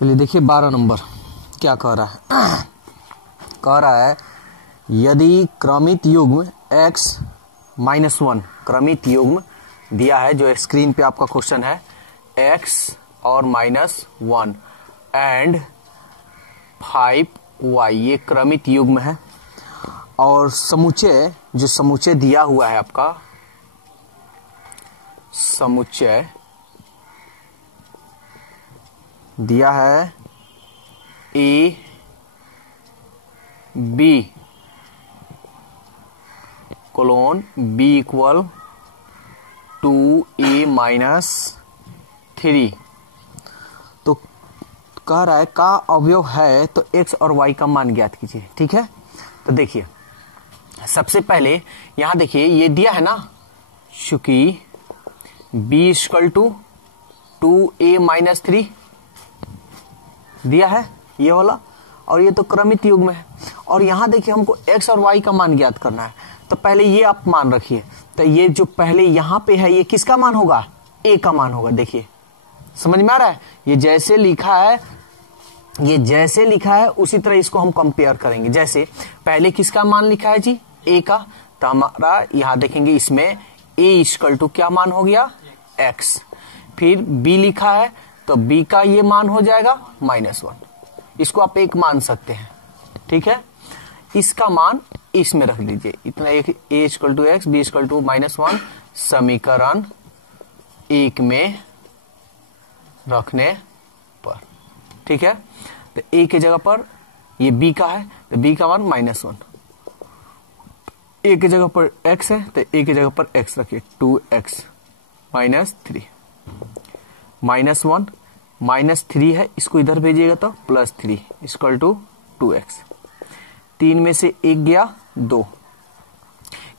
चलिए देखिए 12 नंबर क्या कह रहा है। कह रहा है यदि क्रमित युग्म x-1 क्रमित युग्म दिया है, जो स्क्रीन पे आपका क्वेश्चन है, x और -1 एंड 5y, ये क्रमित युग्म है। और समुच्चय, जो समुच्चय दिया हुआ है आपका, समुच्चय दिया है a b colon b equal 2a-3, तो कह रहा है का अवयव है तो x और y का मान ज्ञात कीजिए। ठीक है, तो देखिए सबसे पहले यहां देखिए ये दिया है ना, चूंकि b इक्वल टू 2a-3 दिया है ये वाला, और ये तो क्रमित युग्म है। और यहां देखिए हमको x और y का मान ज्ञात करना है, तो पहले ये आप मान रखिए। तो ये जो पहले यहां पे है ये किसका मान होगा? a का मान होगा। देखिए समझ में आ रहा है, ये जैसे लिखा है, ये जैसे लिखा है उसी तरह इसको हम कंपेयर करेंगे। जैसे पहले किसका मान लिखा है जी? a का, तो हमारा यहां देखेंगे इसमें a इक्वल टू क्या मान हो गया? x। फिर b लिखा है तो b का ये मान हो जाएगा -1, इसको आप एक मान सकते हैं। ठीक है, इसका मान इसमें रख लीजिए, इतना एक a equal to x, b equal to -1 समीकरण 1 में रखने पर। ठीक है, तो a के जगह पर ये b का है तो b का मान -1, a के जगह पर x है तो a के जगह पर x रखिए, 2x -3, -1 -3 है, इसको इधर भेजिएगा तो +3 इक्वल टू 2x। 3 में से 1 गया 2,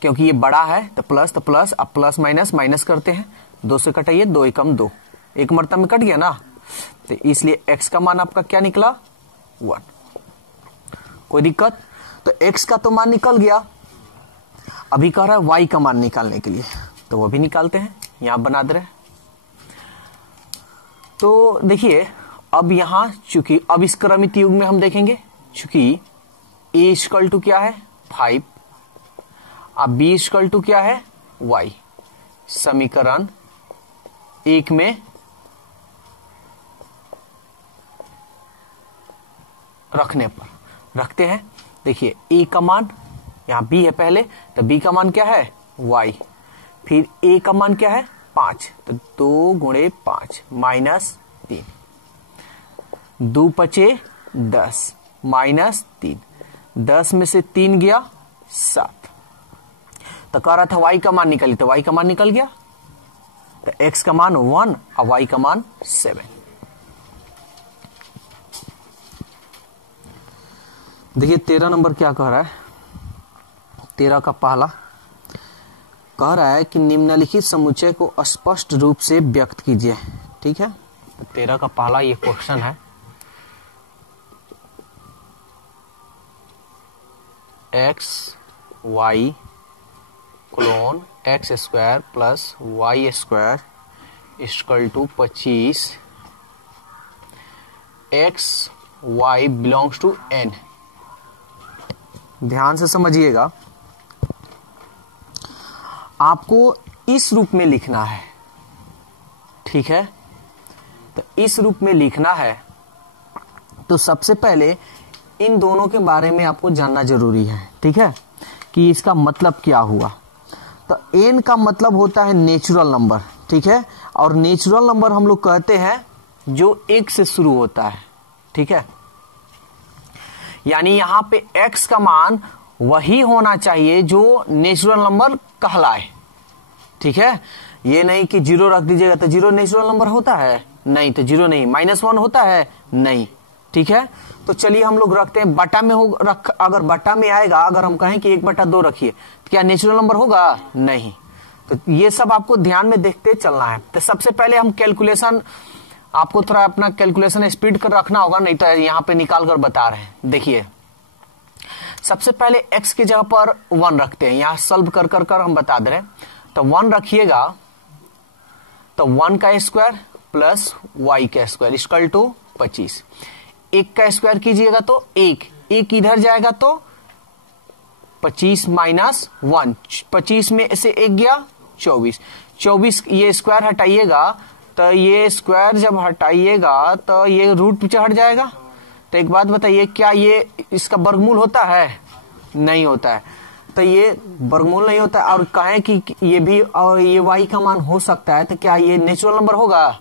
क्योंकि ये बड़ा है तो प्लस, अब प्लस माइनस करते हैं, 2 से कटाइए, 2 एकम 2, एक मर्तबा में कट गया ना, तो इसलिए x का मान आपका क्या निकला? 1। कोई दिक्कत? तो x का तो मान निकल गया, अभी कह रहा है y का मान निकालने के लिए, तो वो भी निकालते हैं, यहां बना दे रहे हैं। तो देखिए अब यहां चूंकि अब इस क्रमित युग्म में हम देखेंगे, चूंकि a इक्वल टू क्या है? 5, अब b इक्वल टू क्या है? y। समीकरण 1 में रखने पर रखते हैं। देखिए a का मान, यहां b है पहले, तो b का मान क्या है? y। फिर a का मान क्या है? 5, तो 2 गुणे 5 -3, 2 पचे 10 -3, 10 में से 3 गया 7, तो कह रहा था y का मान निकली, तो y का मान निकल गया, तो x का मान 1 और y का मान 7। देखिए 13 नंबर क्या कह रहा है। 13 का पहला कह रहा है कि निम्नलिखित समुच्चय को स्पष्ट रूप से व्यक्त कीजिए। ठीक है, तो 13 का पहला ये क्वेश्चन है, x y colon x square plus y square equal to 25, x y belongs to n। ध्यान से समझिएगा, आपको इस रूप में लिखना है। ठीक है, तो इस रूप में लिखना है, तो सबसे पहले इन दोनों के बारे में आपको जानना जरूरी है। ठीक है, कि इसका मतलब क्या हुआ। तो n का मतलब होता है नेचुरल नंबर। ठीक है, और नेचुरल नंबर हम लोग कहते हैं जो 1 से शुरू होता है। ठीक है, यानी यहां पे x का मान वही होना चाहिए जो नेचुरल नंबर कहलाए। ठीक है, ये नहीं कि 0 रख दीजिएगा तो 0 नेचुरल नंबर होता है, नहीं, तो 0 नहीं, -1 होता है, नहीं। ठीक है, तो चलिए हम लोग रखते हैं बटा में हो, अगर बटा में आएगा, अगर हम कहें कि 1/2 रखिए, तो क्या नेचुरल नंबर होगा? नहीं। तो ये सब आपको ध्यान में देखते चलना है। तो सबसे पहले हम कैलकुलेशन, आपको थोड़ा अपना कैलकुलेशन स्पीड कर रखना होगा, नहीं तो यहाँ पे निकाल कर बता रहे हैं। देखिए सबसे पहले x की जगह पर 1 रखते हैं, यहां सॉल्व कर कर हम बता दे रहे हैं। तो 1 रखिएगा, तो 1 का स्क्वायर प्लस वाई का स्क्वायर इक्वल टू 25। एक का स्क्वायर कीजिएगा तो एक इधर जाएगा तो 25 माइनस 1, 25 में से एक गया 24, ये स्क्वायर हटाइएगा तो ये स्क्वायर जब हटाइएगा तो ये रूट पीछे हट जाएगा। तो एक बात बताइए, क्या ये इसका वर्गमूल होता है? नहीं होता है। तो ये वर्गमूल नहीं होता है और कहें कि ये भी और ये y का मान हो सकता है, तो क्या ये नेचुरल नंबर होगा?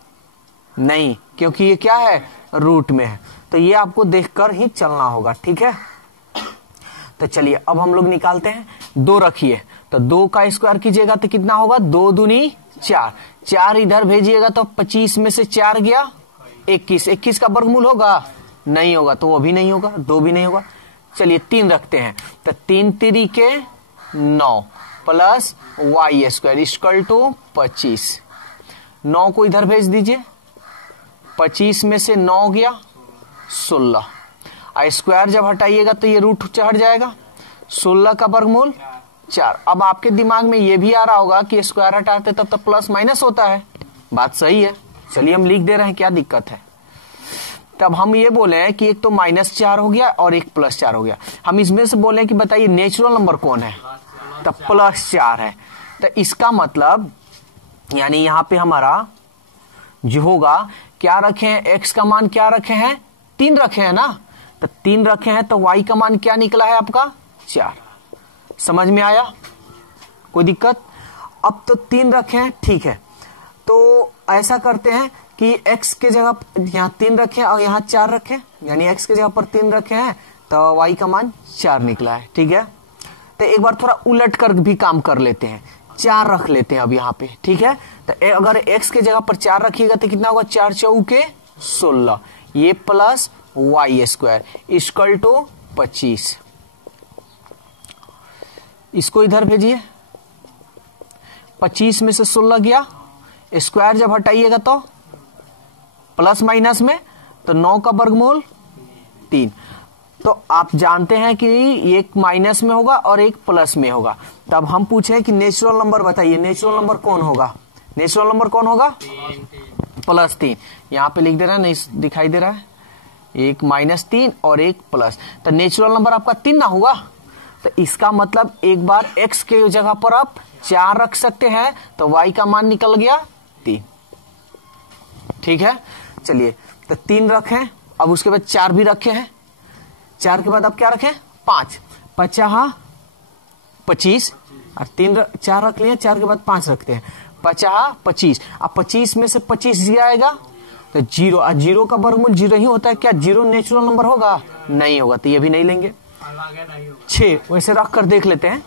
नहीं, क्योंकि ये क्या है? रूट में है। तो ये आपको देखकर ही चलना होगा, ठीक है। तो चलिए अब हम लोग निकालते हैं। 2 रखिए तो 2 का स्क्वायर कीजिएगा तो कितना होगा? 2 दूनी 4, 4 इधर भेजिएगा तो 25 में से 4 गया 21, 21 का वर्गमूल होगा? नहीं होगा, तो वो भी नहीं होगा, 2 भी नहीं होगा। चलिए 3 रखते हैं तो 3 3 के 9 plus y square equal to 25। 9 को इधर भेज दीजिए, 25 में से 9 गया 16, स्क्वायर जब हटाइएगा तो ये रूट हट जाएगा। 16 का वर्गमूल 4। अब आपके दिमाग में ये भी आ रहा होगा कि स्क्वायर हटाते तब तो प्लस माइनस होता है। बात सही है, चलिए हम लिख दे रहे हैं, क्या दिक्कत है। तब हम ये बोले हैं कि एक तो -4 हो गया और एक +4 हो गया। हम इसमें से बोले कि बताइए नेचुरल नंबर कौन है? तब +4 है। तो इसका मतलब यानी यहां पे हमारा जो होगा, क्या रखे हैं? x का मान क्या रखे हैं? 3 रखे हैं ना। तो 3 रखे हैं तो y का मान क्या निकला है आपका? 4। समझ में आया? कोई दिक्कत? अब तो 3 रखे हैं, ठीक है। तो ऐसा करते हैं कि x के जगह यहाँ 3 रखे और यहाँ 4 रखे, यानी x के जगह पर 3 रखे हैं तो y का मान 4 निकला है, ठीक है। तो एक बार थोड़ा उलट कर भी काम कर लेते हैं, 4 रख लेते हैं अब यहाँ पे, ठीक है। तो अगर x के जगह पर 4 रखिएगा तो कितना होगा? 4 चौके 16, ये plus y square equal to 25। इसको इधर भेजिए, 25 में से 16 गया, स्क्वायर जब हटाइएगा तो प्लस माइनस में, तो 9 का वर्गमूल 3। तो आप जानते हैं कि एक माइनस में होगा और एक प्लस में होगा। तब हम पूछे कि नेचुरल नंबर बताइए, नेचुरल नंबर कौन होगा? नेचुरल नंबर कौन होगा? +3। यहां पे लिख दे रहा है, नहीं दिखाई दे रहा है, एक -3 और एक प्लस। तो नेचुरल नंबर आपका 3 ना होगा। तो इसका मतलब एक बार x के जगह पर आप 4 रख सकते हैं तो y का मान निकल गया 3, ठीक है। चलिए तो 3 रखें, अब उसके बाद 4 भी रखे हैं, 4 के बाद अब क्या रखें? 5, 50 25 और 4 रख लिए, 4 के बाद 5 रखते हैं, 50 25। अब 25 में से 25 जाएगा तो 0, और 0 का वर्गमूल 0 ही होता है। क्या 0 नेचुरल नंबर होगा? नहीं होगा, तो ये भी नहीं लेंगे। 6 वैसे रख कर देख लेते हैं,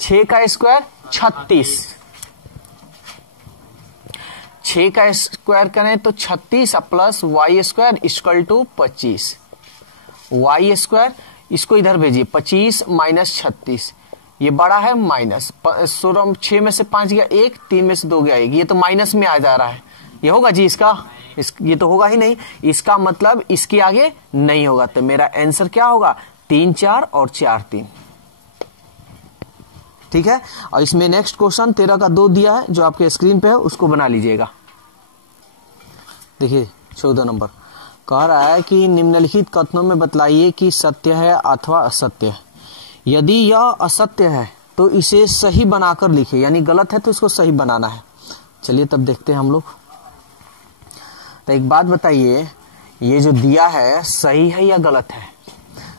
6 का स्क्वायर 36, 6 का स्क्वायर करें तो 36 plus y square equal to 25। Y square इसको इधर भेजिए, 25 माइनस 36, ये बड़ा है माइनस 6 में से 5 गया 1, 3 में से 2 गया 1, ये तो माइनस में आ जा रहा है। ये होगा जी इसका? ये तो होगा ही नहीं। इसका मतलब इसके आगे नहीं होगा। तो मेरा आंसर क्या होगा? 3 4 और 4 3, ठीक है। और इसमें नेक्स्ट क्वेश्चन 13 का 2 दिया है जो आपके स्क्रीन पे है, उसको बना लीजिएगा। देखिए 14 नंबर कह रहा है कि निम्नलिखित कथनों में बतलाइए कि सत्य है अथवा असत्य है। यदि यह असत्य है तो इसे सही बनाकर लिखिए, यानी गलत है तो इसको सही बनाना है। चलिए तब देखते हैं हम लोग। तो एक बात बताइए, ये जो दिया है सही है या गलत है?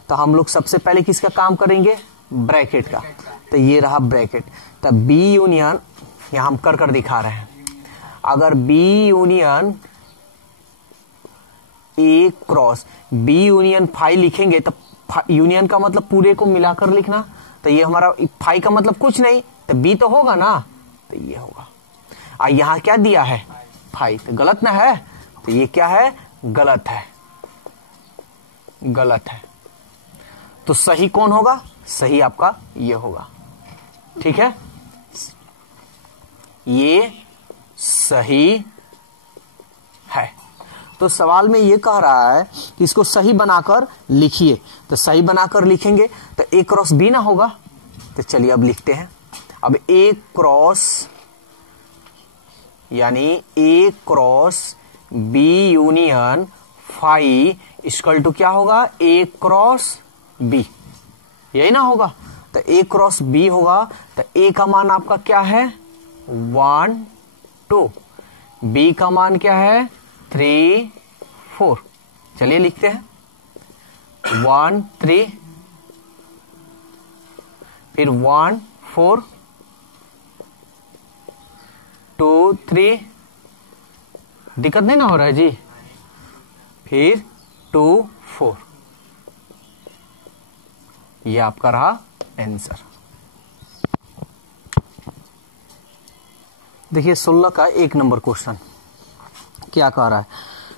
तो हम लोग सबसे पहले किसका काम करेंगे? ब्रैकेट का। तो ये रहा ब्रैकेट। तो बी यूनियन, यहां हम कर दिखा रहे हैं, अगर b union a cross B union phi लिखेंगे तो यूनियन का मतलब पूरे को मिलाकर लिखना। तो ये हमारा फाई का मतलब कुछ नहीं, तो बी तो होगा ना, तो ये होगा। और यहां क्या दिया है? फाई, तो गलत ना है। तो ये क्या है? गलत है, गलत है। तो सही कौन होगा? सही आपका ये होगा, ठीक है। ये सही है। तो सवाल में ये कह रहा है कि इसको सही बनाकर लिखिए। तो सही बनाकर लिखेंगे तो ए क्रॉस बी ना होगा। तो चलिए अब लिखते हैं। अब ए क्रॉस यानी A cross B union phi equal to क्या होगा, ए क्रॉस बी, यही ना होगा। तो ए क्रॉस बी होगा, तो ए का मान आपका क्या है 1 2, बी का मान क्या है 3 4। चलिए लिखते हैं 1 3, फिर 1 4 2 3, दिक्कत नहीं ना हो रहा है जी, फिर 2 4, ये आपका रहा आंसर। देखिए 16 का 1 नंबर क्वेश्चन क्या कह रहा है,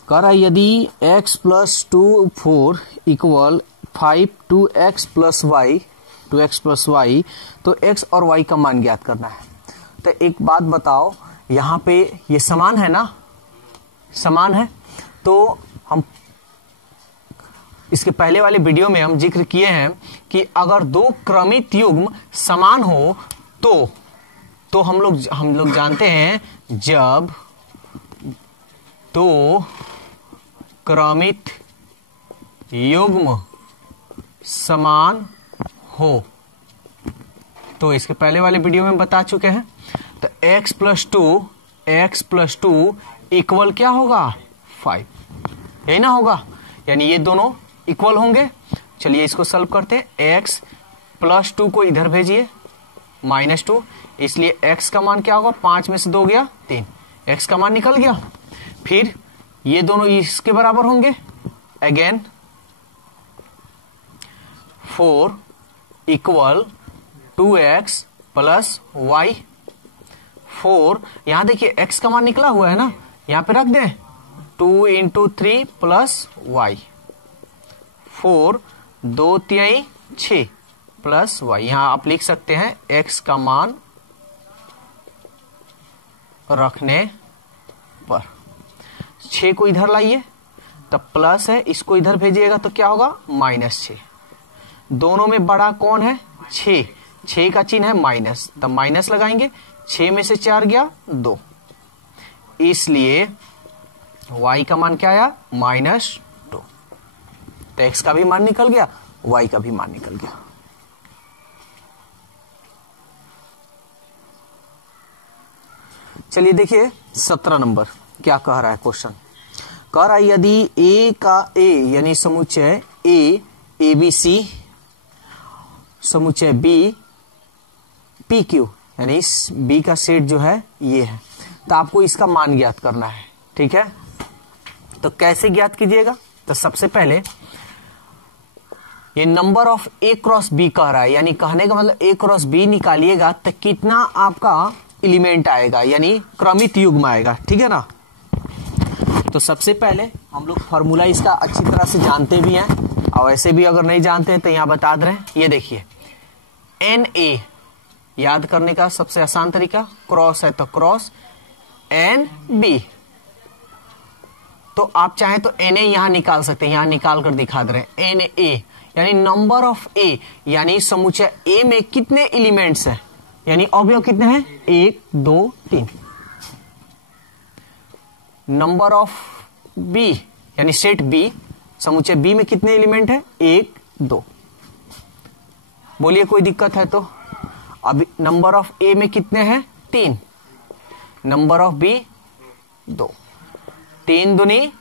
कह रहा है यदि x plus 2 4 equal 5 2x plus y तो x और y का मान ज्ञात करना है। तो एक बात बताओ, यहां पे ये समान है ना, समान है, तो हम इसके पहले वाले वीडियो में हम जिक्र किए हैं कि अगर दो क्रमित युग्म समान हो तो हम लोग जानते हैं जब दो क्रमित युग्म समान हो, तो इसके पहले वाले वीडियो में बता चुके हैं। तो x प्लस टू इक्वल क्या होगा 5, यही ना होगा, यानी ये दोनों इक्वल होंगे। चलिए इसको सॉल्व करते हैं। x प्लस 2 को इधर भेजिए -2, इसलिए x का मान क्या होगा, 5 में से 2 गया 3, x का मान निकल गया। फिर ये दोनों इसके बराबर होंगे, again 4 equal 2x plus y। 4 यहां देखिए x का मान निकला हुआ है ना, यहां पे रख दें 2 into 3 plus y, 4 2 3 6 plus y। यहां आप लिख सकते हैं x का मान रखने पर 6 को इधर लाइए तब प्लस है, इसको इधर भेजिएगा तो क्या होगा -6। दोनों में बड़ा कौन है 6 का चिन्ह है माइनस, तब माइनस लगाएंगे, 6 में से 4 गया 2, इसलिए y का मान क्या आया -2। तो x का भी मान निकल गया, y का भी मान निकल गया। चलिए देखिए 17 नंबर क्या कह रहा है क्वेश्चन, कह रहा है यदि a का a यानी समुच्चय a ABC, समुच्चय B PQ यानी इस B का सेट जो है ये है, तो आपको इसका मान ज्ञात करना है। ठीक है, तो कैसे ज्ञात कीजिएगा, तो सबसे पहले ये number of A cross B कह रहा है, यानी कहने का मतलब A क्रॉस B निकालिएगा तो कितना आपका एलिमेंट आएगा, यानी क्रमित युग्म आएगा। ठीक है ना, तो सबसे पहले हम लोग फॉर्मूला इसका अच्छी तरह से जानते भी हैं, और वैसे भी अगर नहीं जानते हैं तो यहां बता दे रहे हैं। ये देखिए NA याद करने का सबसे आसान तरीका, क्रॉस है तो क्रॉस NB, तो आप चाहें तो NA यहां निकाल सकते हैं, यहां निकाल कर दिखा दे रहे हैं NA यानी नंबर ऑफ A, यानी समुच्चय A में कितने एलिमेंट्स हैं, यानी अवयव कितने हैं 1 2 3। नंबर ऑफ B यानी सेट B, समुच्चय B में कितने एलिमेंट है 1 2। बोलिए कोई दिक्कत है तो। अब नंबर ऑफ A में कितने हैं 3, नंबर ऑफ B 2, 3 दूनी